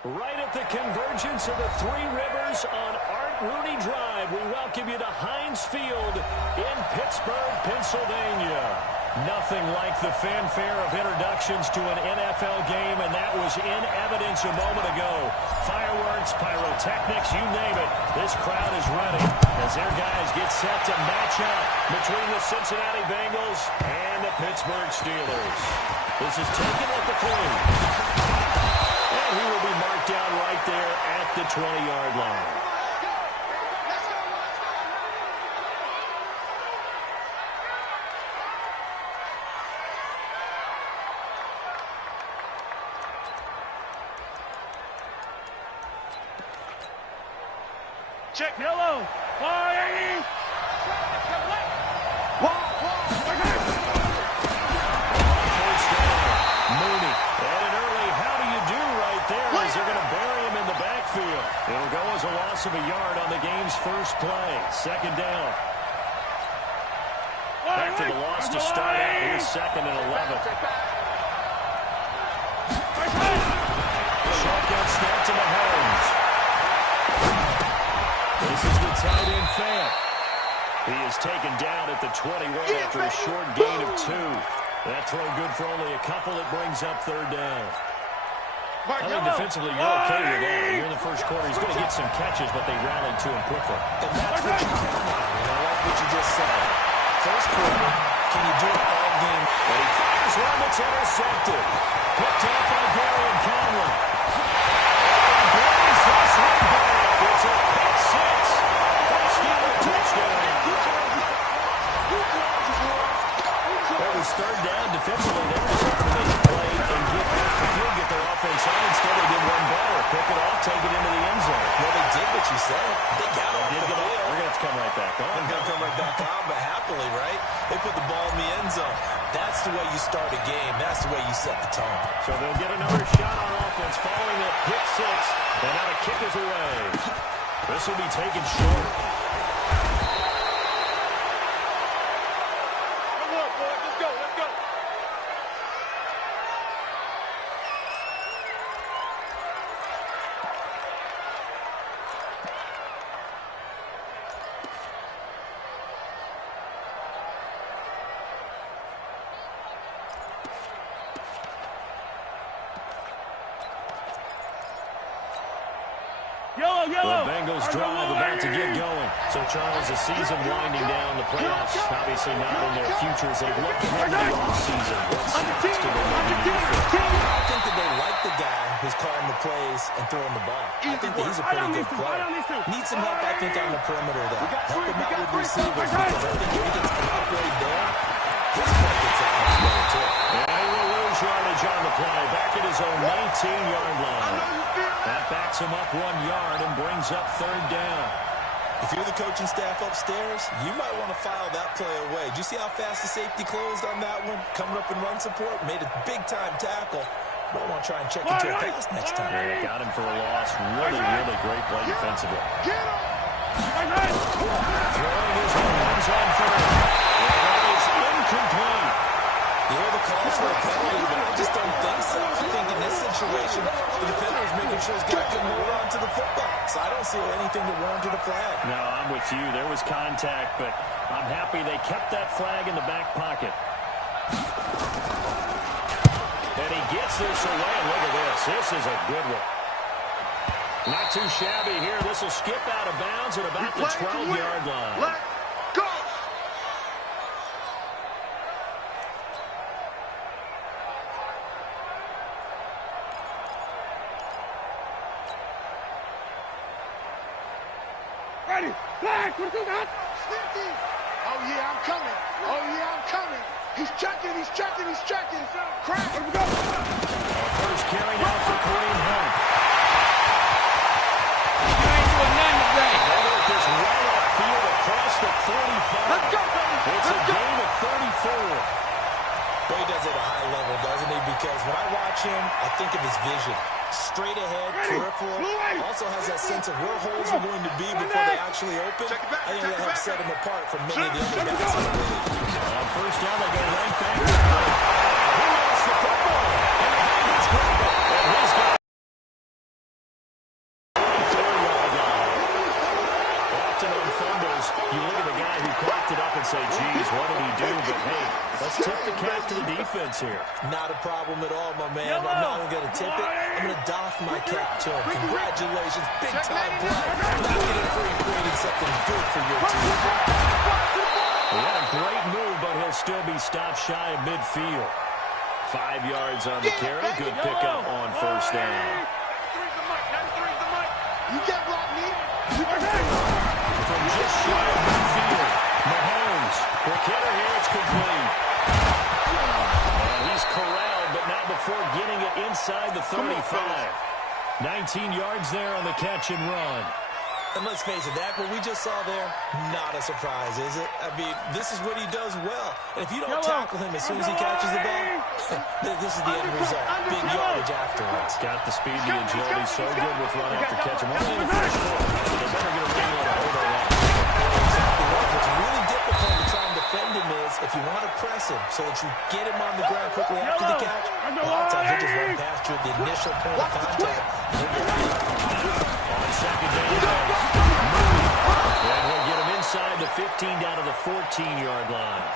Right at the convergence of the Three Rivers on Art Rooney Drive, we welcome you to Heinz Field in Pittsburgh, Pennsylvania. Nothing like the fanfare of introductions to an NFL game, and that was in evidence a moment ago. Fireworks, pyrotechnics, you name it. This crowd is ready as their guys get set to match up between the Cincinnati Bengals and the Pittsburgh Steelers. This is taken at the 3. And he will be marked down right there at the 20-yard line. Check yellow. 480. Mooney. And an early how do you do right there as they're going to bury him in the backfield. It'll go as a loss of a yard on the game's first play. Second down. Back to the loss to start out. Here's 2nd and 11. Shotgun snap to Mahomes. This is the tight end fan. He is taken down at the 21 after a short gain of 2. That throw good for only a couple. It brings up 3rd down. I think defensively you're okay with that. Here in the first quarter, he's going to get some catches, but they rallied to him quickly. And that's what you count on. And I like what you just said. First quarter, can you do it all game? And he fires one that's intercepted. Picked up by Darian Conley. And brings this one back. It's a pick 6. First Steeler touchdown. It was 3rd down defensively. They were trying to make a play and get off the field, get their offense on. Instead, they did one better. Pick it off, take it into the end zone. Well, they did what you said. They got off the field. We're going to have to come right back on. They're going to come right back on, but happily, right? They put the ball in the end zone. That's the way you start a game. That's the way you set the tone. So they'll get another shot on offense following that pick 6. And now the kick is away. This will be taken short. The Bengals drive about to get going. So, Charles, the season winding down, the playoffs obviously not in their futures. They've looked ahead to the offseason. What's next to them? I think that they like the guy who's calling the plays and throwing the ball. I think that he's a pretty good player. Needs some help, I think, on the perimeter, though. Help him out with receivers because I think if he gets an upgrade there, his play gets that much better, too. And he will lose yardage on the play. Back at his own 19-yard line. That backs him up 1 yard and brings up 3rd down. If you're the coaching staff upstairs, you might want to file that play away. Did you see how fast the safety closed on that one? Coming up in run support, made a big-time tackle. Might want to try and check into a pass next time. Yeah, got him for a loss. Really, really great play defensively. Throwing his arms on 3rd. That is incomplete. You hear the calls for a penalty, but I just don't think so. I think in this situation, the defender is making sure his guy can hold on to the football. So I don't see anything to warrant a flag. No, I'm with you. There was contact, but I'm happy they kept that flag in the back pocket. And he gets this away. Look at this. This is a good one. Not too shabby here. This will skip out of bounds at about the 12-yard line. Let's go. Ready. Flag. What do that? Oh, yeah, I'm coming. Oh, yeah, I'm coming. He's checking. He's checking. He's checking. Crack. Here we go. First carry now for Kareem Hunt. You ain't doing nothing today. They work this right upfield across the 45. Let's go, baby. It's a gain of 34. Well, he does it at a high level, doesn't he? Because when I watch him, I think of his vision. Straight ahead, peripheral. Also has that sense of where holes are going to be before they actually open. I think that helps set him apart from many of the other backs in the league. On first down, they go right back. He lost the football. And the Bengals grab it. And he's got Bengals, you look at the guy who coughed it up and say, geez, what did he do? But, hey, let's tip the cap to the defense here. Not a problem at all, my man. I'm not even going to tip it. I'm going to doff my cap to him. Congratulations, big-time play. Now getting free, creating something good for your team. He had a great move, but he'll still be stopped shy of midfield. 5 yards on the carry. Good pickup on first down. You get blocked, me. From just shy of midfield, Mahomes will get her here. It's complete. And he's corralled, but not before getting it inside the 35. 19 yards there on the catch and run. And let's face it, that what we just saw there, not a surprise, is it? I mean, this is what he does well. And if you don't tackle him as soon as he catches the ball, this is the end result. Big yardage afterwards. Got the speed, the agility, so good with run after catch. Only in the first quarter. They better get a ring on a hold on that. What's really difficult to try and defend him is if you want to press him so that you get him on the ground quickly after the catch, a lot of times he'll just run past you at the initial point of contact. On second down, and we'll get him inside the 15 down to the 14-yard line.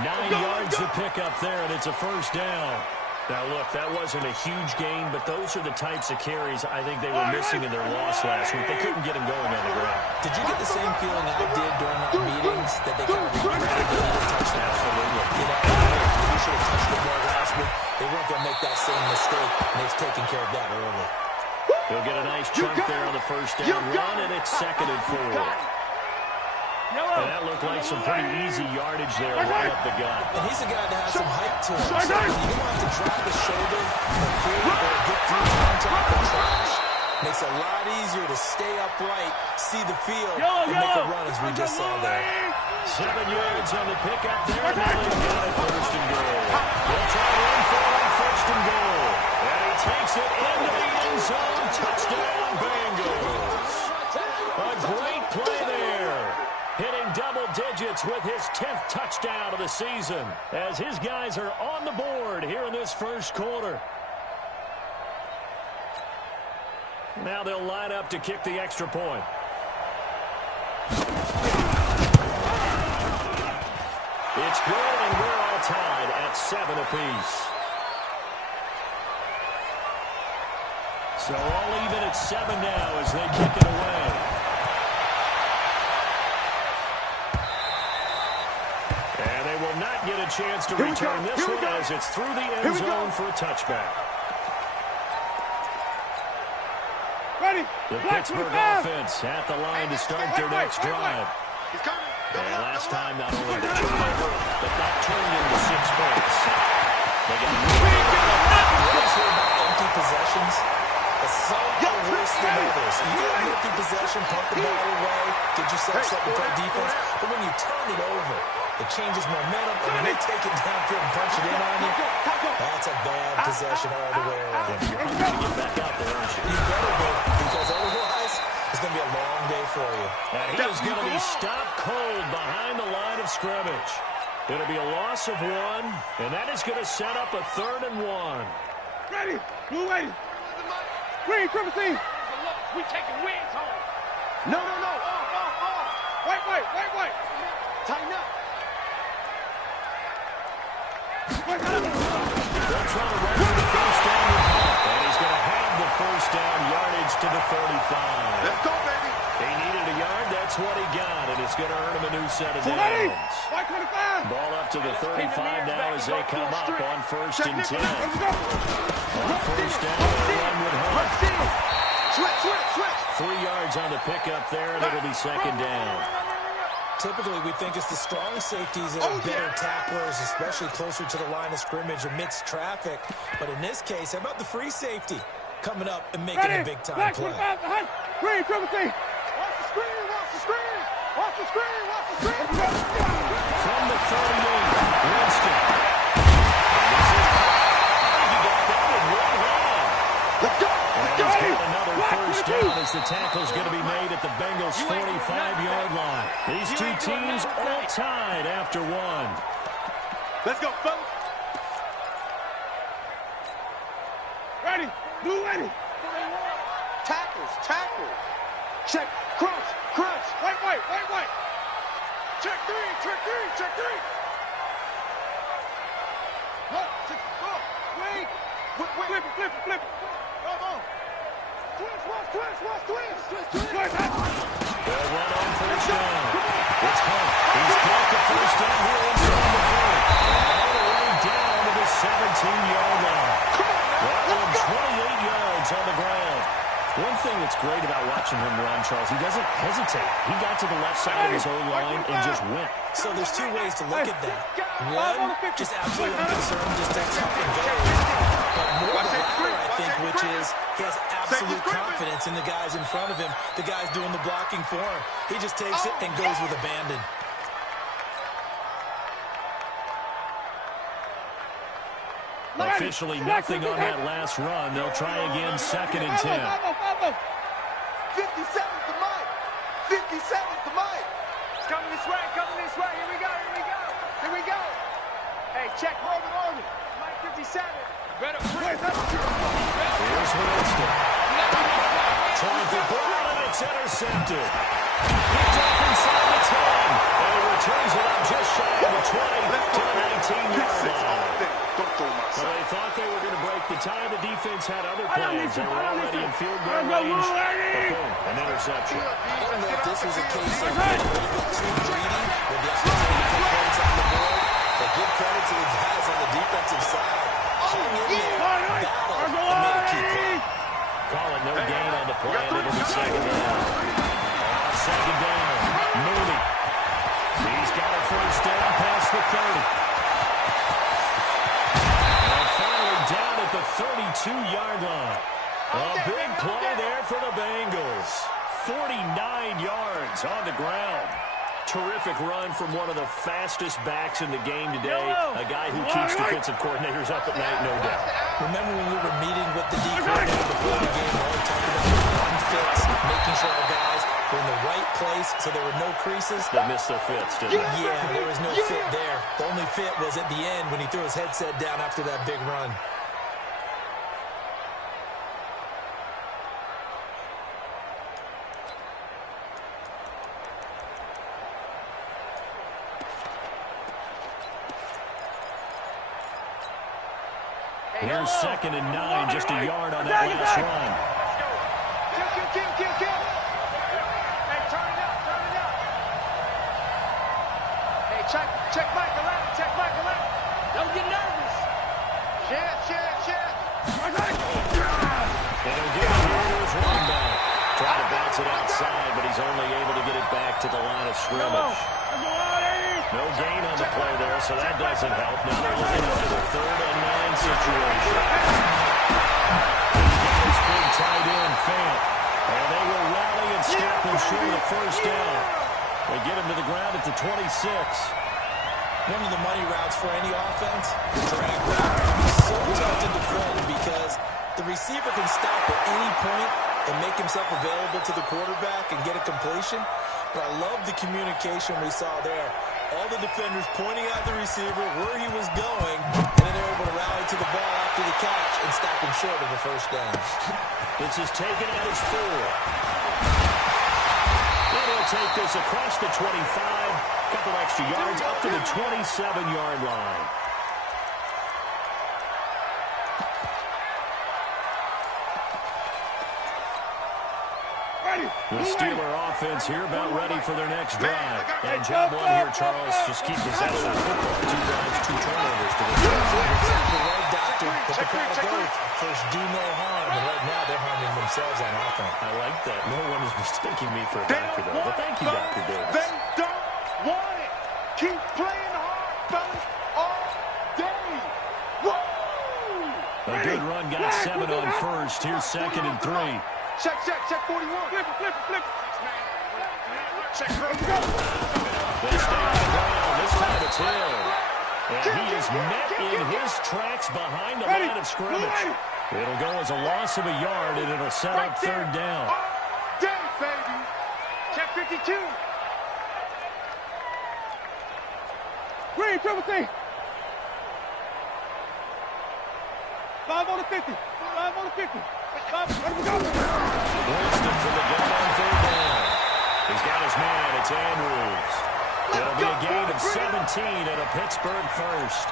9 yards to pick up there, and it's a first down. Now, look, that wasn't a huge gain, but those are the types of carries I think they were missing in their loss last week. They couldn't get him going on the ground. Did you get the same feeling I did during our meetings that they kind of regretted they didn't touch that? Absolutely. You know, we should have touched it more last week. They weren't going to make that same mistake, and they've taken care of that early. He'll get a nice chunk there on the first down run, and it's 2nd and 4. And that looked like some pretty easy yardage there right up the gut. And he's a guy that has some height to him. So you don't have to drop his shoulder or get through contact or trash. Makes it a lot easier to stay upright, see the field, and make a run as we just saw there. 7 yards on the pickup there, and they've got it first and goal. They'll try to run for it, first and goal. And he takes it into the end zone. Touchdown, Bengals. A great play there. Hitting double digits with his 10th touchdown of the season as his guys are on the board here in this first quarter. Now they'll line up to kick the extra point. It's good, and we're all tied at 7 apiece. So all even at 7 now as they kick it away. And they will not get a chance to return this one as it's through the end zone for a touchback. Ready. The Pittsburgh offense at the line to start their next drive. And last time, not only the turnover, but that turned into 6 points. They got empty possessions. Some are worse than others. You get an empty possession, pump the ball away, get yourself set to play defense. But when you turn it over, it changes momentum, and when they take it downfield and punch it in on you, that's a bad possession all the way around. You're hungry to get back out there, aren't you? You better be, because otherwise, it's going to be a long day for you. And he is going to be stopped cold behind the line of scrimmage. It'll be a loss of 1, and that is going to set up a 3rd and 1. Ready. Blue ready. Green, triple team. We taking wins home. No. Off. White. Tighten up. They'll try to run for the first down with Hunt, and he's going to have the first down yardage to the 35. Let's go, baby. He needed a yard. That's what he got, and it's going to earn him a new set of downs. White 25. Ball up to the 35 now as they come up on 1st and 10. On first down, they'll run with Hunt. Switch. 3 yards on the pickup there, and it'll be 2nd down. Typically, we think it's the strong safeties that are better tacklers, especially closer to the line of scrimmage amidst traffic. But in this case, how about the free safety coming up and making a big-time play? Green, triple team. Watch the screen. From the 38, Winston. He got that with one hand. Let's go. And he's got another first down as the tackle's going to be made at the Bengals' 45-yard line. These two teams all tied after 1. Let's go, fellas. Ready. Blue ready. Tackles. Check. Crunch. White. check three. Look, wait. Flip it. Come on. Twist. They'll run on first down. It's Hunt. He's got the first down here inside the 4. All the way down to the 17-yard line. That one 28 yards on the ground. One thing that's great about watching him run, Charles, he doesn't hesitate. He got to the left side of his own line and just went. So there's two ways to look at that. One, just absolutely unconcerned, just takes off and goes. But more the latter, I think, which is he has absolute confidence in the guys in front of him, the guys doing the blocking for him. He just takes it and goes with abandon. Officially nothing on that last run. They'll try again, 2nd and 10. 57's the mic. 57's the mic. Coming this way. Here we go. Hey, check Roman. Mike 57. Better play. Here's Winston. Trying to Brown, and it's intercepted. Picked up inside the 10. And he returns it up just shy of the 20 to the 19-yard line. So they thought they were going to break the tie. The defense had other plans. They were already in field goal range. But boom, an interception. I don't know if this was a case of getting a little bit too greedy with the opportunity to put points on the board. But give credit to the guys on the defensive side. Hung in there, battled, and made a key play. Call it no gain on the play, and it'll be 2nd down. 2nd down. Mooney. He's got a first down past the 30. Down at the 32-yard line. A big play there for the Bengals. 49 yards on the ground. Terrific run from one of the fastest backs in the game today. A guy who keeps defensive coordinators up at night, no doubt. Remember when we were meeting with the D coordinator before the game, all we talked about was run fits, making sure our guys were in the right place so there were no creases. They missed their fits, didn't they? Yeah, there was no fit there. The only fit was at the end when he threw his headset down after that big run. Here's 2nd and 9, just a yard on that last run. Kill. Hey, turn it up. Hey, check Michael out. Don't get nervous. Share. And he'll give it here to his running back. Trying to bounce it outside, but he's only able to get it back to the line of scrimmage. No gain on the play there, so that doesn't help. Now they're looking for the 3rd and 9 situation. He's got his big tight end, Fant. And they will rally and stop him short of the first down. They get him to the ground at the 26. One of the money routes for any offense, the drag route, is so tough to defend because the receiver can stop at any point and make himself available to the quarterback and get a completion. But I love the communication we saw there. All the defenders pointing at the receiver where he was going, and then they're able to rally to the ball after the catch and stop him short of the first down. This is taken at his 4. And he'll take this across the 25. Couple extra yards up to the 27-yard line. The Steeler offense here about ready for their next drive. And job one here, Charles, just keep possession of the football. 2 drives, 2 turnovers to the Exactly right, Doctor. But the crowd goes, first do no harm. And right now they're harming themselves on offense. I like that. No one is mistaking me for a doctor, though. But thank you, Dr. Davis. They don't want it. Keep playing hard, fellas, all day. Woo! A good run, got 7 on first. Here's 2nd and 3. Check 41. Flip it. Check. They stay on the ground. This time it's Hill. And he is met in his tracks behind the line of scrimmage. It'll go as a loss of a yard, and it'll set up 3rd down. All day, baby. Check 52. Green, triple C. 5 on the 50. 5 on the 50. Winston for the gun on 3rd down. He's got his man. It's Andrews. It'll be a gain of 17 and a Pittsburgh first.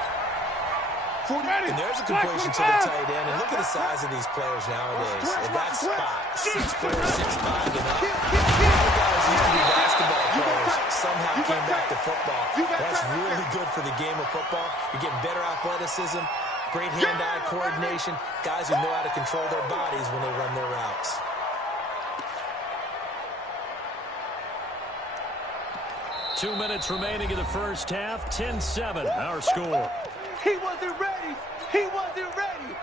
And there's a completion to the tight end. And look at the size of these players nowadays. At that spot, 6'4", 6'5", and up. All guys used to be basketball players. Somehow came back to football. That's really good for the game of football. You're getting better athleticism, great hand-eye coordination, guys who know how to control their bodies when they run their routes. Two minutes remaining in the first half. 10-7, our score. He wasn't ready. He wasn't ready.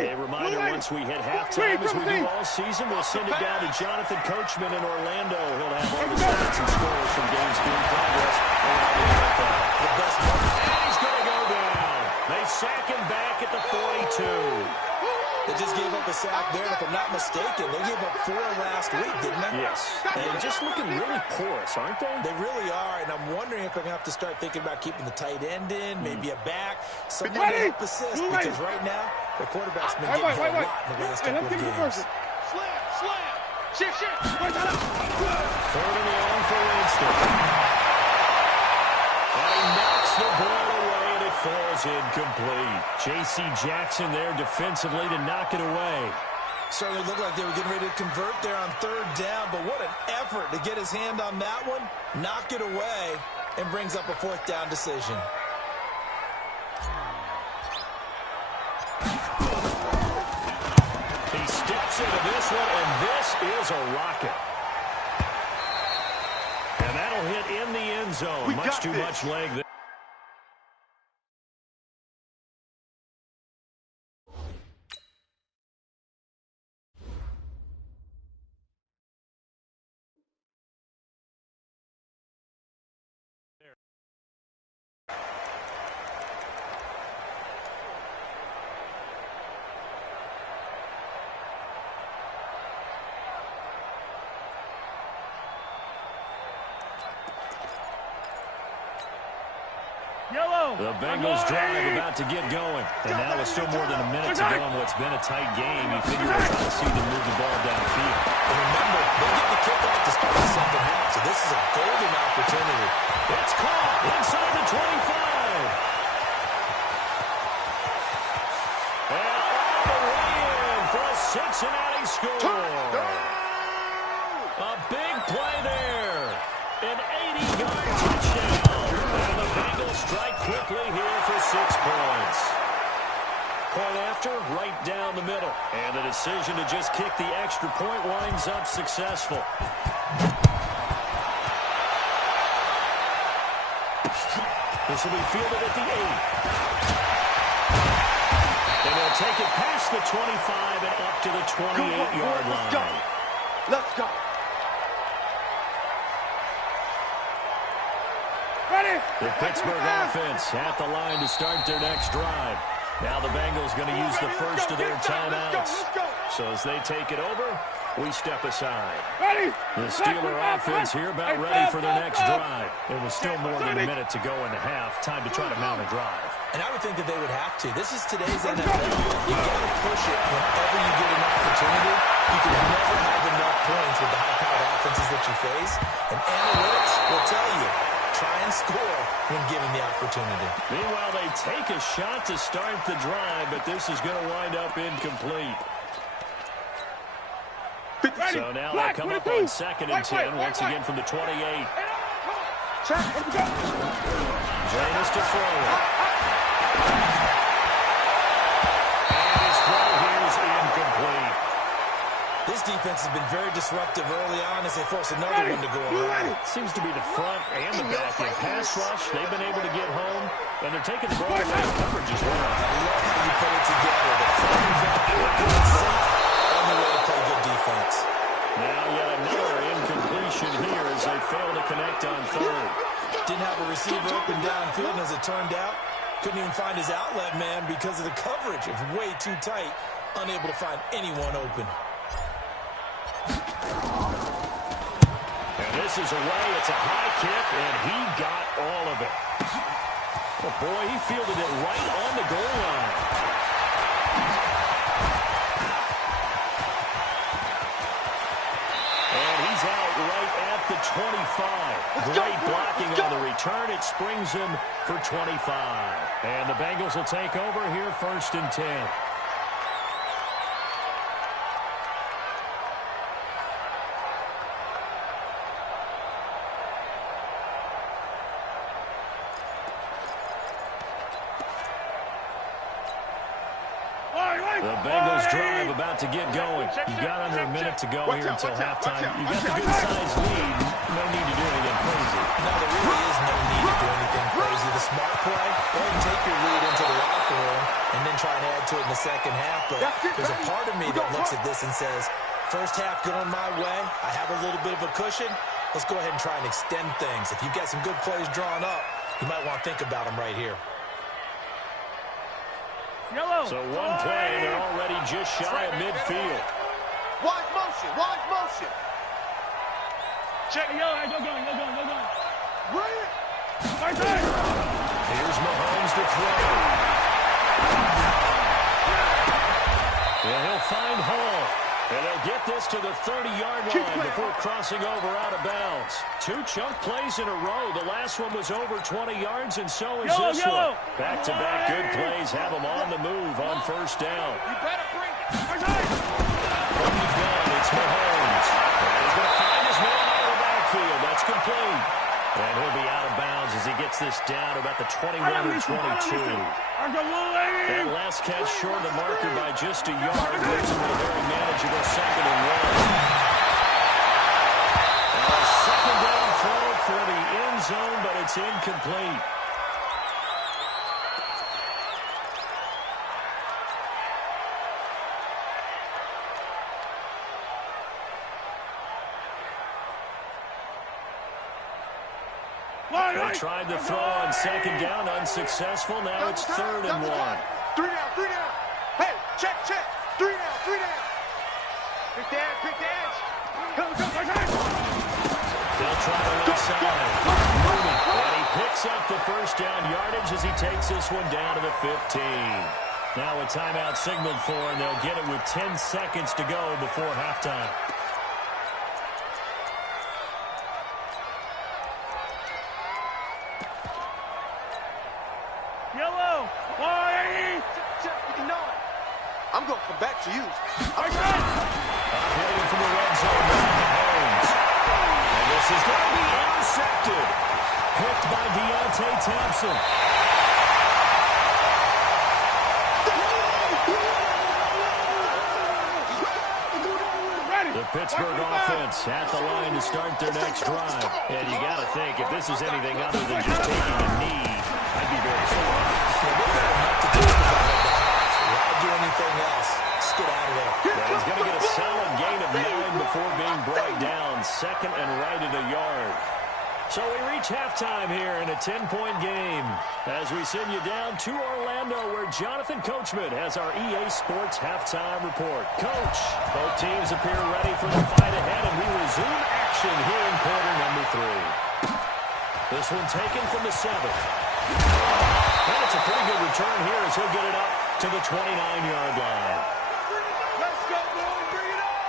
A reminder, once we hit halftime, as we do all season, we'll send it down to Jonathan Coachman in Orlando. He'll have all the stats and scores from games in progress around the NFL. The best part. And he's going to go down. They sack him back at the 42. They just gave up a sack there, and if I'm not mistaken, they gave up 4 last week, didn't they? Yes. And just looking really porous, aren't they? They really are, and I'm wondering if I'm going to have to start thinking about keeping the tight end in, maybe a back, someone to help assist, because right now, the quarterback's been getting hit a lot in the last couple of games. Slam. Shift. Third and long for Winston. And he knocks the ball away, and it falls incomplete. J.C. Jackson there defensively to knock it away. Certainly looked like they were getting ready to convert there on third down, but what an effort to get his hand on that one, knock it away, and brings up a fourth down decision. He steps into this one, and this is a rocket. And that'll hit in the end zone. Much too much leg there. The Bengals drive about to get going. And now with still more than a minute to go in what's been a tight game, you figure we'll try to see them move the ball downfield. And remember, they get the kickoff to start the second half, so this is a golden opportunity. It's caught inside the 25. And all the way in for a Cincinnati score. A big play there. An 80-yard touchdown. And the Bengals strike quickly here for 6 points. Point after, right down the middle. And the decision to just kick the extra point winds up successful. This will be fielded at the 8. And they'll take it past the 25 and up to the 28-yard line. Let's go. Ready? The Pittsburgh offense at the line to start their next drive. Now the Bengals going to use the first of their timeouts. So as they take it over, we step aside. The Steeler offense here about ready for their next drive. It was still more than a minute to go in the half. Time to try to mount a drive. And I would think that they would have to. This is today's NFL. You got to push it whenever you get an opportunity. You can never have enough points with the high-powered offenses that you face. And analytics will tell you, try and score when given the opportunity. Meanwhile, they take a shot to start the drive, but this is going to wind up incomplete. So now they come up on 2nd and 10, once again from the 28. Jameis to throw it. And his throw here is incomplete. This defense has been very disruptive early on as they force another one to go around. Seems to be the front and the back. In pass rush, they've been able to get home, and they're taking the ball away in coverage as well. I love how you put it together. The front and back working in sync. Only way to play good defense. Now yet another incompletion here as they fail to connect on third. Didn't have a receiver open downfield, and as it turned out, couldn't even find his outlet man because of the coverage. It's way too tight, unable to find anyone open. And This is away. It's a high kick, and he got all of it. Oh, boy, he fielded it right on the goal line. And he's out right at the 25. Great blocking on the return. It springs him for 25. And the Bengals will take over here, 1st and 10. The Bengals drive about to get going. You've got under a minute to go here until halftime. You've got the good-sized lead. No need to do anything crazy. No, there really is no need to do anything crazy. The smart play, go ahead and take your lead into the locker room and then try and add to it in the second half. But there's a part of me that looks at this and says, first half going my way. I have a little bit of a cushion. Let's go ahead and try and extend things. If you've got some good plays drawn up, you might want to think about them right here. Yellow. So one play, and they're already just shy of midfield. Wide motion, wide motion. Check. Yellow, go going. Bring it. Right there. Here's Mahomes to throw. And he'll find Hall. And they'll get this to the 30-yard line before crossing over out of bounds. 2 chunk plays in a row. The last one was over 20 yards, and so is this one. Back-to-back good plays have them on the move on 1st down. You better bring it. From the gun, it's Mahomes. And he's going to find his man out of the backfield. That's complete. And he'll be out of bounds as he gets this down to about the 21 or 22. That last catch short of the marker by just a yard gives him a very manageable 2nd and 1. And a 2nd down throw for the end zone, but it's incomplete. They tried to throw on 2nd down, unsuccessful. Now it's 3rd and 1. 3 down. Hey, check. 3 down. Pick the edge. They'll try to inside. And he picks up the 1st down yardage as he takes this one down to the 15. Now a timeout signaled for, and they'll get it with 10 seconds to go before halftime. Yellow. You know it. I'm going to come back to you. Upfield from the red zone by Mahomes. And this is going to be intercepted. Picked by Deontay Thompson. The Pittsburgh offense at the line to start their next drive. And you got to think, if this is anything other than just taking a knee, I'd be very surprised. Why do anything else? Just get out of there. But he's going to get a solid gain of 9 before being brought down. 2nd and right at a yard. So we reach halftime here in a 10-point game as we send you down to Orlando where Jonathan Coachman has our EA Sports halftime report. Coach, both teams appear ready for the fight ahead, and we resume action here in quarter number 3. This one taken from the 7. And it's a pretty good return here as he'll get it up to the 29-yard line. Let's go, boys. Bring it up.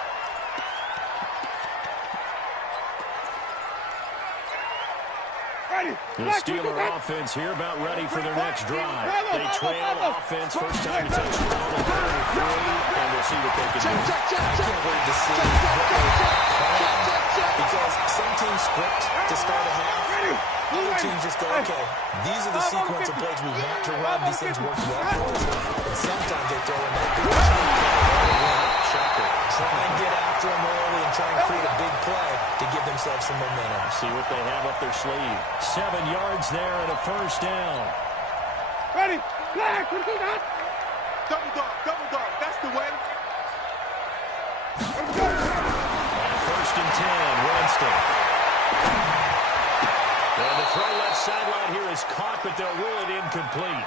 The Steeler offense here about ready for their next drive. They trail offense first time to touch the ball in quarter 3, and we'll see what they can do. I can't wait to see what they plan, because some teams script to start a half. Other teams just go, okay, these are the sequence of plays we want to run. These things work well for us. And sometimes they throw in that big shocker. Try and get after them early and try and create a big play to give themselves some momentum. See what they have up their sleeve. 7 yards there and a 1st down. Ready. Black. What do you got? Double dog. That's the way. On 1st and 10, Winston. And the throw left sideline here is caught, but they'll rule it incomplete.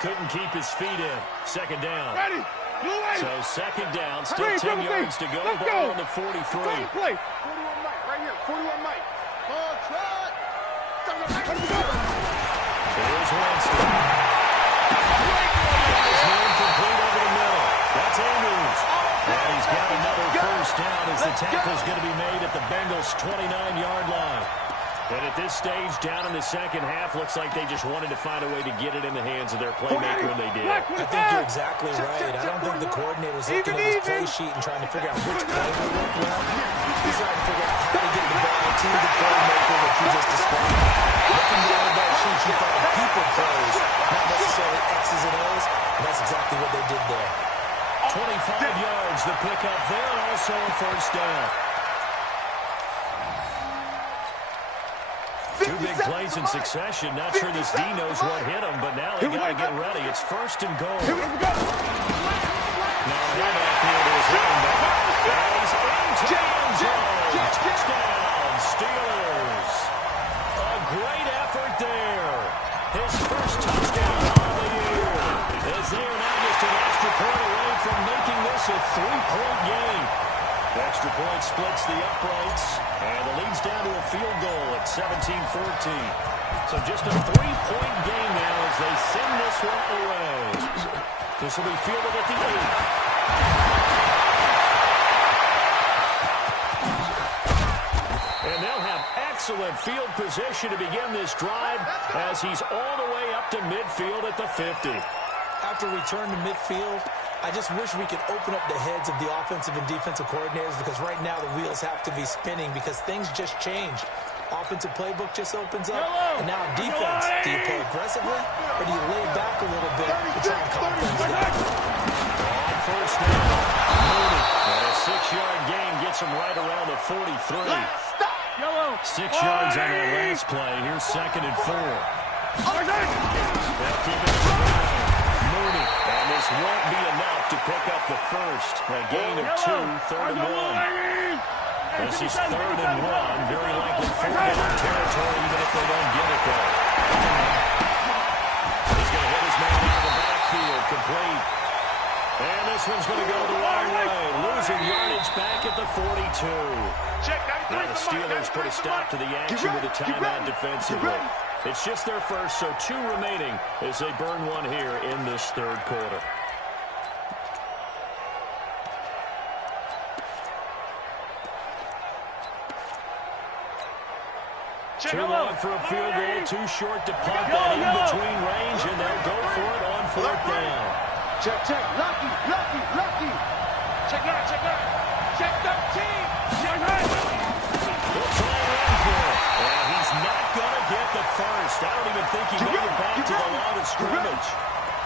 Couldn't keep his feet in. 2nd down. Ready. So 2nd down, still 10 yards to go. Ball on the 43. Play. 41 right here. 41 Mike. On track. Here's Winston. He's incomplete over the middle. That's Andrews. And he's got another first down as the tackle's going to be made at the Bengals' 29-yard line. And at this stage, down in the second half, looks like they just wanted to find a way to get it in the hands of their playmaker, and they did. I think you're exactly right. I don't think the coordinator's looking at his play sheet and trying to figure out which play will work well. He's trying to figure out how to get the ball to the playmaker that you just described. Looking down at that sheet, you find people plays, not necessarily X's and O's, and that's exactly what they did there. 25 yards, the pickup there, and also a first down. Two big plays in succession. Not sure this D knows what hit him, but now they got to get ready. It's first and goal. Now he'll back here to his running back. And he's into the end zone. Touchdown, Steelers. A great effort there. His first touchdown of the year. As they are now just an extra point away from making this a 3-point game. The extra point splits the uprights, and the lead's down to a field goal at 17-14. So just a 3-point game now as they send this one away. This will be fielded at the 8. And they'll have excellent field position to begin this drive as he's all the way up to midfield at the 50. After return to midfield, I just wish we could open up the heads of the offensive and defensive coordinators, because right now the wheels have to be spinning because things just changed. Offensive playbook just opens up, and now defense. Do you play aggressively, or do you lay back a little bit to try and calm things down? On first down, Mooney. And a 6-yard gain gets him right around the 43. 6 yards on that last play. Here's second and 4. They'll keep it Mooney. And this won't be enough to pick up the first. A gain of 2, third and 1. This is third and 1. Very likely fourth down territory, even if they don't get it there. He's going to hit his man out of the backfield. Complete. And this one's going to go the wrong way. Losing yardage back at the 42. Now the Steelers put a stop to the action with a timeout defensively. It's just their first, so 2 remaining as they burn one here in this third quarter. Too long for a field goal, too short to punt that in between range, and they'll go for it on fourth down. Check, check, lucky, lucky, lucky. Check that, check that. Check 13. Check that. He'll try and run for it. And he's not going to get the first. I don't even think he made it back to the line of scrimmage.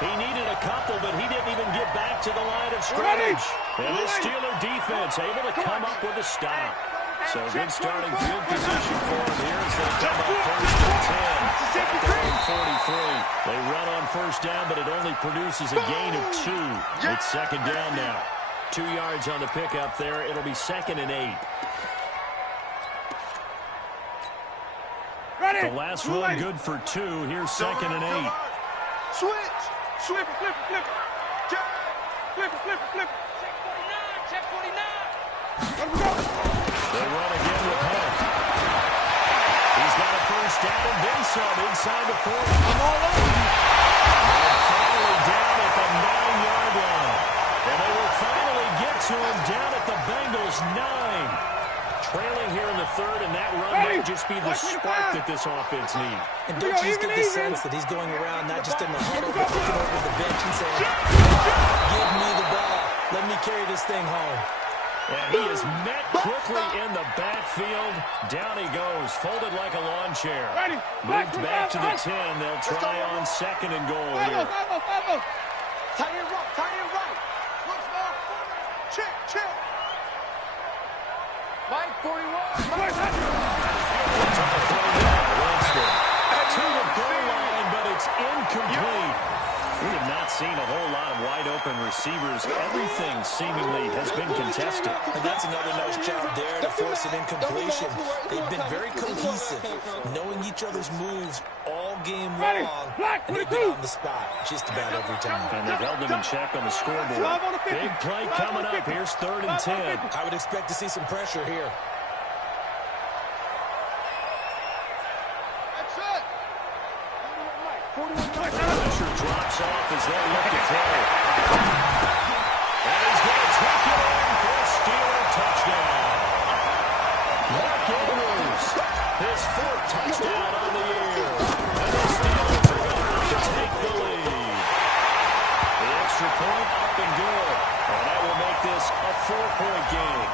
He needed a couple, but he didn't even get back to the line of scrimmage. And this Steeler defense able to come up with a stop. So good starting field position for him here as they come up first and 10. Third and 43. They run on first down, but it only produces a gain of 2. It's second down now. 2 yards on the pickup there. It'll be second and 8. The last one good for 2. Here's second and 8. Switch. Flip, flip, flip. Check. Flip, flip, flip. Check 49. Check 49. They run again with Hunt. He's got a first down and then some inside the 40. And finally down at the 9-yard line. And they will finally get to him down at the Bengals' 9. Trailing here in the third, and that run may just be the spark that this offense needs. And don't you just get the sense that he's going around not just in the huddle, but looking over the bench and saying, give me the ball. Let me carry this thing home. And he is met quickly in the backfield. Down he goes, folded like a lawn chair. Moved back to the 10. They'll try on second and goal here. Tight end right, tight end right. Once more. Check, check. Mike 41. To the goal line, but it's incomplete. We have not seen a whole lot of wide-open receivers. Everything seemingly has been contested. And that's another nice job there to force an incompletion. They've been very cohesive, knowing each other's moves all game long, and they've been on the spot just about every time. And they've held them in check on the scoreboard. Big play coming up. Here's third and 10. I would expect to see some pressure here. Pressure drops off as they look to throw. And he's going to take it in for a Steeler touchdown. Mark Andrews, his fourth touchdown on the year. And the Steelers are going to take the lead. The extra point up and good. And that will make this a 4-point game.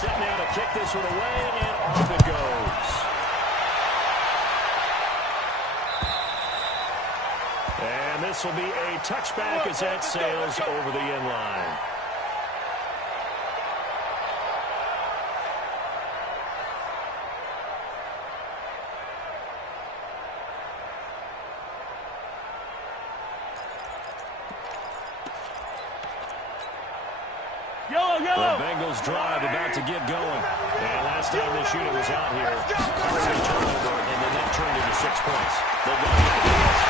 Set now to kick this one away, and off it goes. And this will be a touchback as that sails over the end line. The Bengals drive about to get going. And last time this unit was out here, causing a turnover, and then that turned into 6 points. They've got to get the points.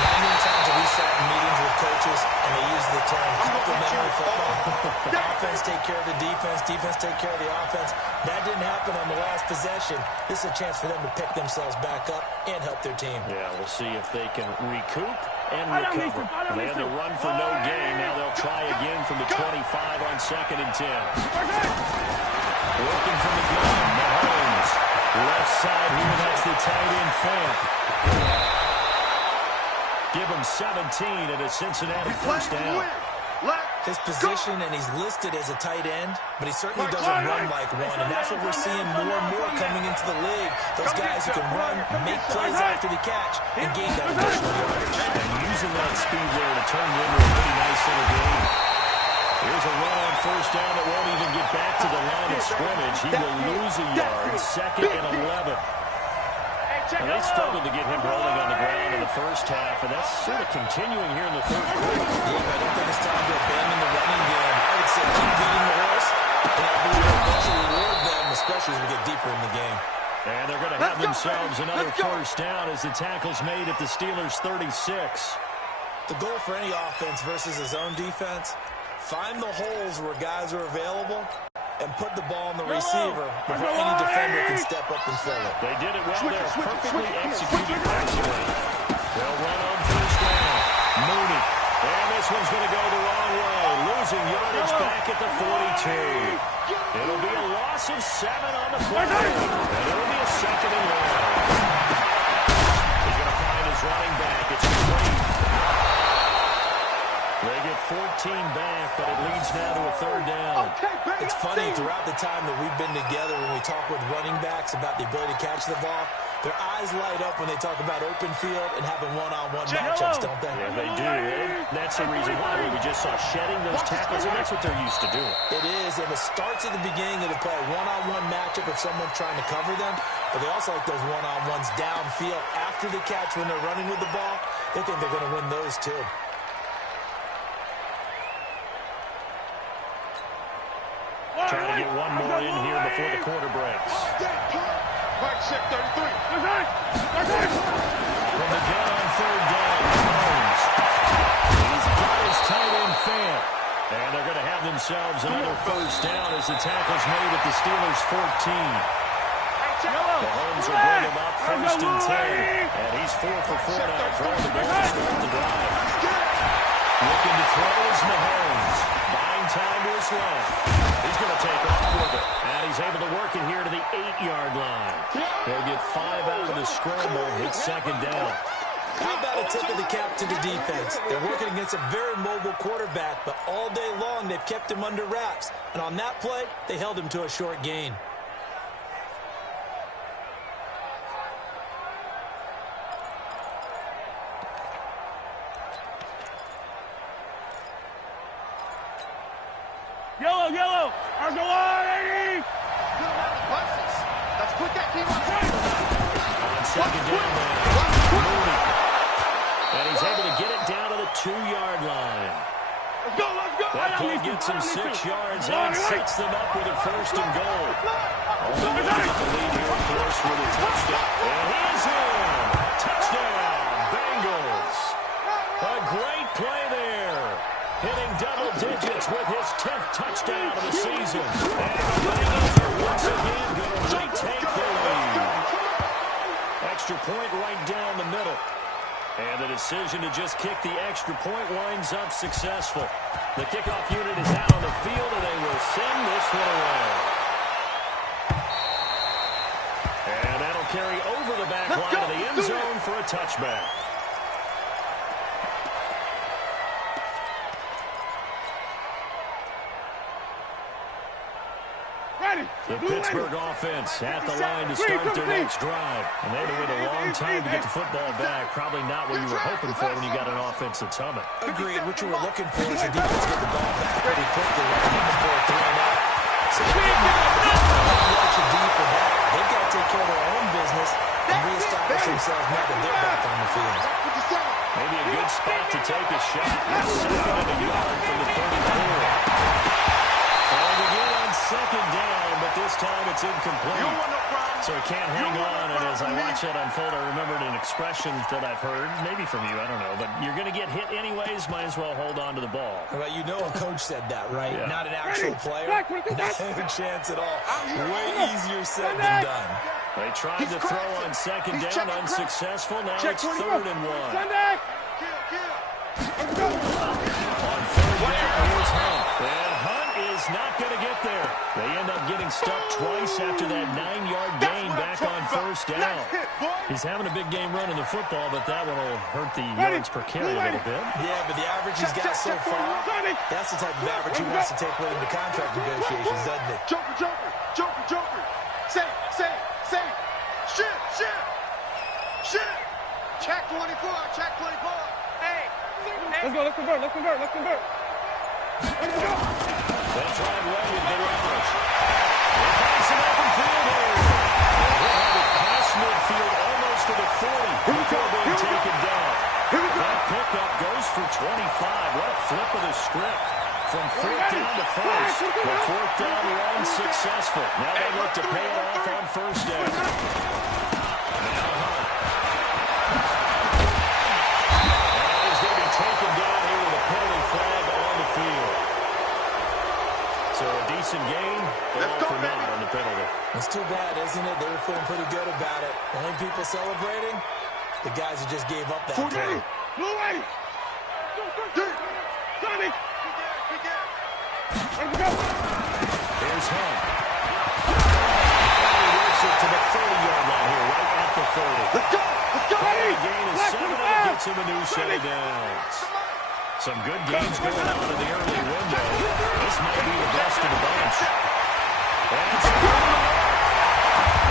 How many times have we sat in meetings with coaches and they use the term complementary football? Offense take care of the defense, defense take care of the offense. That didn't happen on the last possession. This is a chance for them to pick themselves back up and help their team. Yeah, we'll see if they can recoup and recover. They had to run for no gain. Now they'll try again from the 25 on 2nd and 10. Working from the gun, Mahomes. Left side here, that's the tight end Fant. Give him 17 at a Cincinnati first down. His position, and he's listed as a tight end, but he certainly doesn't run like one, and that's what we're seeing more and more coming into the league. Those guys who can run, make plays after the catch, and gain that additional yardage. And using that speed there to turn into a pretty nice little game. Here's a run on first down that won't even get back to the line of scrimmage. He will lose a yard, 2nd and 11. And they struggled to get him rolling on the ground in the first half, and that's sort of continuing here in the third quarter. Yeah, I don't think it's time to abandon the running game. I would say keep beating the horse, and I believe they'll eventually reward them, especially as we get deeper in the game. And they're going to have themselves another first down as the tackle's made at the Steelers' 36. The goal for any offense versus his own defense, find the holes where guys are available and put the ball on the receiver before any defender can step up and fill it. They did it well there. Perfectly executed passing lane. They'll run on first down. Mooney. And this one's going to go the wrong way. Losing yardage back at the 42. It'll be a loss of 7 on the play. And it'll be a 2nd and long. He's going to find his running back. It's complete. They get 14 back, but it leads now to a 3rd down. It's funny, throughout the time that we've been together, when we talk with running backs about the ability to catch the ball, their eyes light up when they talk about open field and having one-on-one matchups, don't they? Yeah, they do. And that's the reason why we just saw shedding those tackles, and that's what they're used to doing. It is, and it starts at the beginning of the play, one-on-one matchup if someone's trying to cover them, but they also like those one-on-ones downfield after the catch when they're running with the ball. They think they're going to win those, too. Trying to get one more in here before the quarter breaks. Mark check 33. From the gun on 3rd down, Mahomes. He's got his tight end Fant. And they're going to have themselves another first down as the tackle's made at the Steelers' 14. Mahomes will bring him up 1st and 10. And he's 4 for 4 now, throwing the ball to start the drive. Looking to throw is Mahomes. Buying time to his left. He's going to take off with it. And he's able to work it here to the 8-yard line. They'll get 5 out of the scramble. It's 2nd down. How about a tip of the cap to the defense? They're working against a very mobile quarterback, but all day long they've kept him under wraps. And on that play, they held him to a short gain. Yellow. Argo 80. Let's put that team on On 2nd down, Mooney. And he's able to get it down to the 2-yard line. Let's go. That play gets him 6 yards and sets them up with a 1st and goal. Only to get the lead here, of course, with a touchdown. And he's in. Touchdown, Bengals. A great play there. Hitting double digits with his 10th touchdown of the season. And the Bengals are once again going to retake the lead. Extra point right down the decision to just kick the extra point winds up successful. The kickoff unit is out on the field, and they will send this one away. And that'll carry over the back line of the end zone for a touchback. The Pittsburgh offense at the line to start their next drive. And they've waited a long time to get the football back. Probably not what you were hoping for when you got an offense that's humming. Agreed. What you were looking for is the defense get the ball back pretty quickly before throwing out. So they're deep for that. They've got to take care of their own business and reestablish themselves now that they're back on the field. Maybe a good spot to take a shot. Second and a yard from the 34. Trying again on second down, but this time it's incomplete. So he can't hang on, and as I watch that unfold, I remembered an expression that I've heard, maybe from you, I don't know, but you're going to get hit anyways, might as well hold on to the ball. Well, you know a coach said that, right? Yeah. Not an actual player. Not a chance at all. Way easier said than done. They tried to throw on second down, unsuccessful. Now it's 3rd and 1. On 3rd down, here's Hunt. And Hunt is not going to get there. They end up getting stuck twice after that 9-yard gain back on 1st down. He's having a big game running the football, but that one will hurt the yards per carry a little bit. Yeah, but the average he's got so far, that's the type of average he wants to take with him to contract negotiations, doesn't it? Joker. Safe. Shoot. Check 24. Hey. Let's convert. That's right, William Barrage. They find some open field here. They'll have it past midfield almost to the 40 before being taken down. That pickup goes for 25. What a flip of the script. From 4th down to 1st. The 4th down run successful. Now they look to pay it off on 1st down. Now Hunt. And he's going to be taken down here with a penalty flag on the field. So a decent gain, but all for naught on the penalty. It's too bad, isn't it? They were feeling pretty good about it. The only people celebrating, the guys who just gave up that play. Here's Hunt. He works it to the 30-yard line here, right at the 30. Let's go. The gain is 7, and it gets him a new set of downs. Some good games going on in the early window. This might be the best of the bunch. And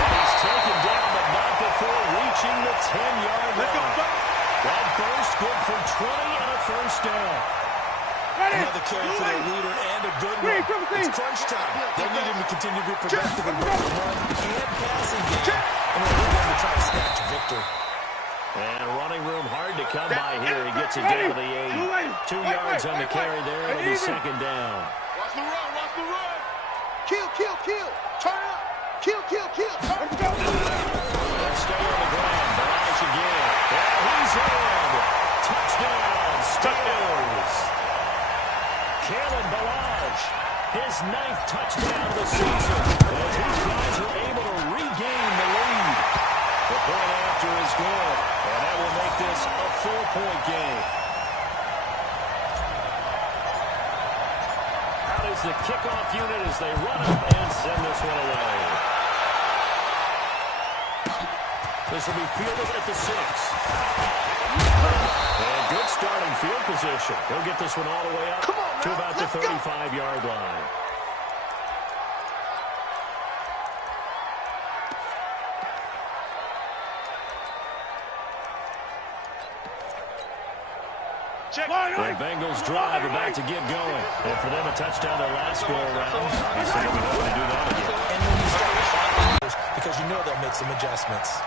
he's taken down, but not before reaching the 10-yard line. That burst good for 20 and a 1st down. Another carry for their leader and a good one. It's crunch time. They need him to continue to be productive in both the run and passing game. And they're going to try to snatch Victor. And running room hard to come by here. He gets it down to the 8. 2 yards on the carry there. It'll be 2nd down. Watch the run. Kill. Turn up. Kill. Let's stay on the ground. Barrage again. And he's in. Touchdown. Steelers. Kalen Barrage, his 9th touchdown of the season. As these guys are able to regain the lead. The point after is good, and that will make this a 4-point game. Out is the kickoff unit as they run up and send this one away. This will be fielded at the 6. And good starting field position. He'll get this one all the way up to about the 35-yard line. The Bengals drive about to get going. And for them, a touchdown their last go-around. Obviously, they'll be hoping to do that again. And when you start with because you know they'll make some adjustments.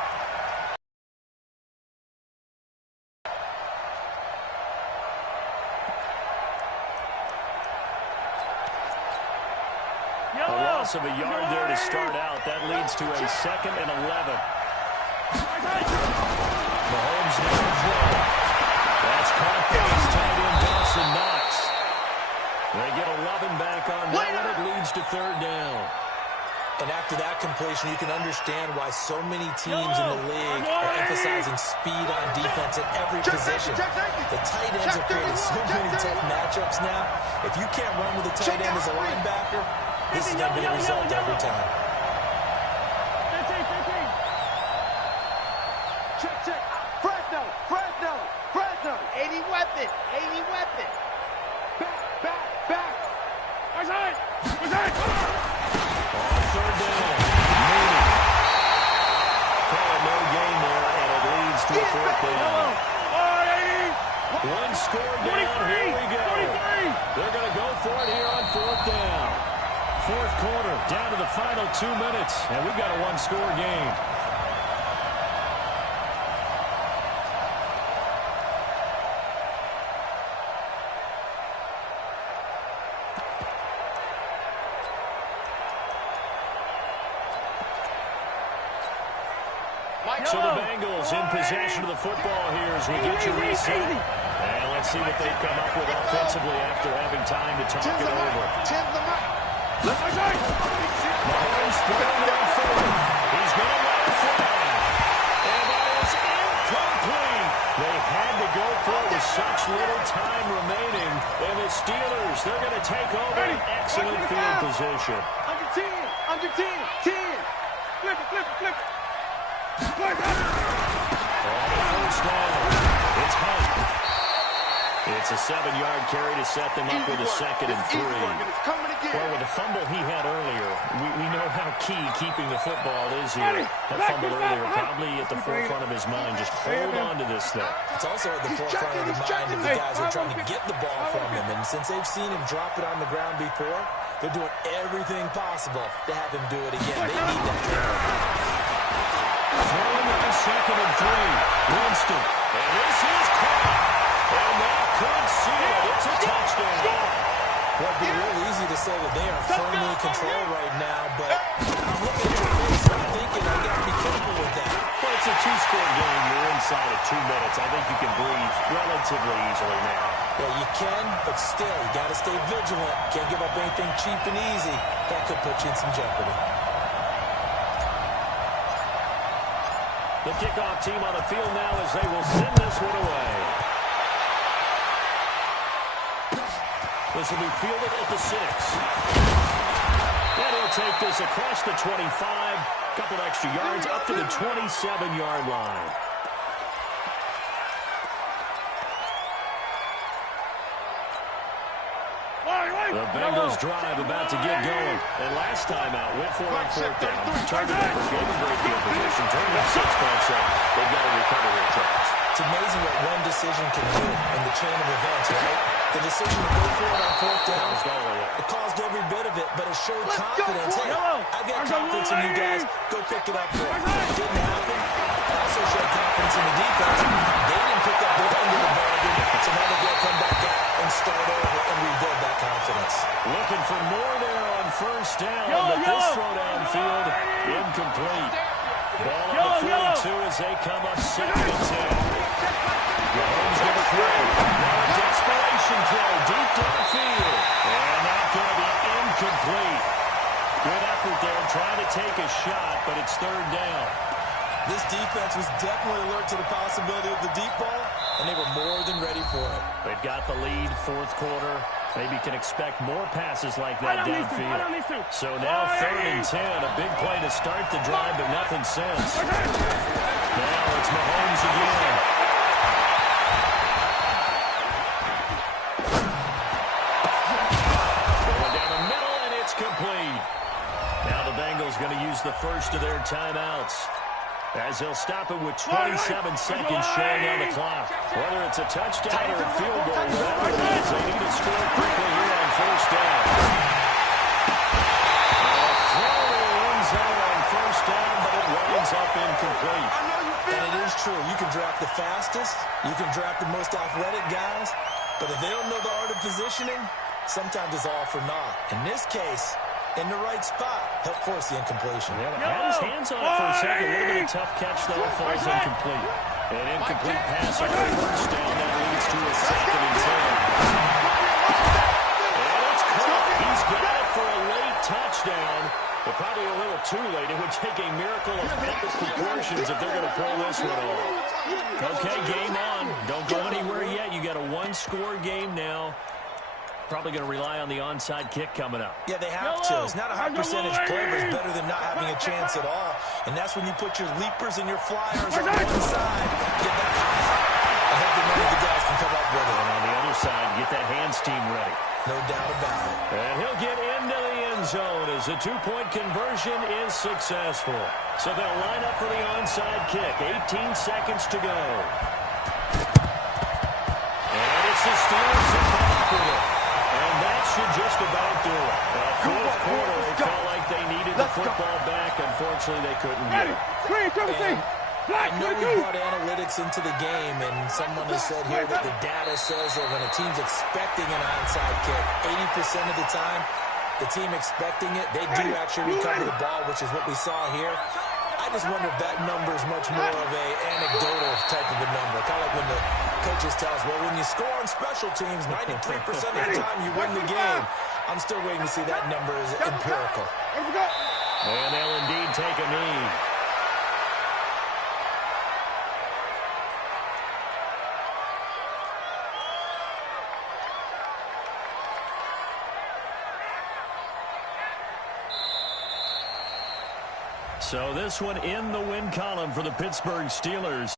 A loss of a yard there to start out. That leads to a 2nd and 11. Mahomes now throw. That's caught by his tight end, Dawson Knox. They get 11 back on that one. It leads to 3rd down. And after that completion, you can understand why so many teams in the league are emphasizing speed on defense at every position. The tight ends are creating so many tough matchups now. If you can't run with a tight end as a linebacker, this is going to be the result every time. Check. Fresno. 80 weapon. Back. Outside. On third down. Mooney. No gain there, and it leads to a fourth down. One score down. Here we go. They're going to go for it here on fourth down. Fourth quarter, down to the final 2 minutes, and we've got a one-score game. So the Bengals in possession of the football here as we get you reset. And let's see what they've come up with offensively after having time to talk it over. Mahomes throwing down forward. He's going to let it fly. And that is incomplete. They had to go for it with such little time remaining. And the Steelers, they're going to take over an excellent field position. Under 10. Flip it. On the first down, it's Hunt. It's a 7-yard carry to set them up with a 2nd and 3. Well, with the fumble he had earlier, we know how key keeping the football is here. That fumble earlier probably at the forefront of his mind. Just hold on to this thing. It's also at the forefront of the mind of the guys who are trying to get the ball from him. And since they've seen him drop it on the ground before, they're doing everything possible to have him do it again. They need that turnover. Throwing on 2nd and 3. Winston. And this is caught. And that could seal it. It's a touchdown. Well, it'd be real easy to say that they are firmly in control right now, but I'm looking at your face and I'm thinking I've got to be careful with that. Well, it's a 2-score game. You're inside of 2 minutes. I think you can breathe relatively easily now. Yeah, you can, but still, you got to stay vigilant. Can't give up anything cheap and easy. That could put you in some jeopardy. The kickoff team on the field now as they will send this one away. This will be fielded at the 6. And he'll take this across the 25. Couple extra yards up to the 27-yard line. The Bengals drive about to get going. And last time out, went for it on fourth down. Target over, gave a great field position. Turned it 6 points up. They've got to recover their tracks. It's amazing what one decision can do in the chain of events, right? The decision to go for it on fourth down, it caused every bit of it, but it showed confidence. Hey, I've got confidence in you guys. Go pick it up for it. It didn't happen. It also showed confidence in the defense. They didn't pick up their end of the bargain, so now they've got to come back out and start over and rebuild that confidence. Looking for more there on first down, but this throw downfield, incomplete. Ball on the 42 as they come up 2nd and 10. Mahomes going to throw. Now a desperation throw deep downfield. And that's going to be incomplete. Good effort there, trying to take a shot, but it's 3rd down. This defense was definitely alert to the possibility of the deep ball, and they were more than ready for it. They've got the lead, 4th quarter. Maybe can expect more passes like that downfield. So now 3rd and 10, a big play to start the drive, but nothing since. Now it's Mahomes again. Going down the middle, and it's complete. Now the Bengals going to use the first of their timeouts, as he'll stop it with 27 seconds showing on the clock. Whether it's a touchdown or a field goal, whatever it is, they need to score quickly here on first down. A throw runs out on first down, but it winds up incomplete. And it is true. You can draft the fastest. You can draft the most athletic guys. But if they don't know the art of positioning, sometimes it's all for naught. In this case, in the right spot, help force the incompletion. Yeah, had his hands on it for a second. A little bit of tough catch, though, falls incomplete. An incomplete pass on the first down. That leads to a 2nd and 10. And it's caught. He's got it for a late touchdown. But probably a little too late. It would take a miracle of epic proportions if they're going to pull this one off. Okay, game on. Don't go anywhere yet. You got a one-score game now. Probably going to rely on the onside kick coming up. Yeah, they have to. It's not a high percentage play, but it's better than not having a chance at all. And that's when you put your leapers and your flyers on one side. Get that I hope that none of the guys can come up with it. And on the other side, get that hands team ready. No doubt about it. And he'll get into the end zone as the two-point conversion is successful. So they'll line up for the onside kick. 18 seconds to go. And it's the Steelers that come up with it. And that should just about do it. Fourth quarter, they felt like they needed the football back. Unfortunately, they couldn't get it. I know we brought analytics into the game, and someone has said here that the data says that when a team's expecting an onside kick, 80% of the time, the team expecting it, they do actually recover the ball, which is what we saw here. I just wonder if that number is much more of a anecdotal type of a number. Kind of like when the coaches tell us, well, when you score on special teams, 93% of the time you win the game. I'm still waiting to see that number is empirical. And they'll indeed take a knee. So this one in the win column for the Pittsburgh Steelers.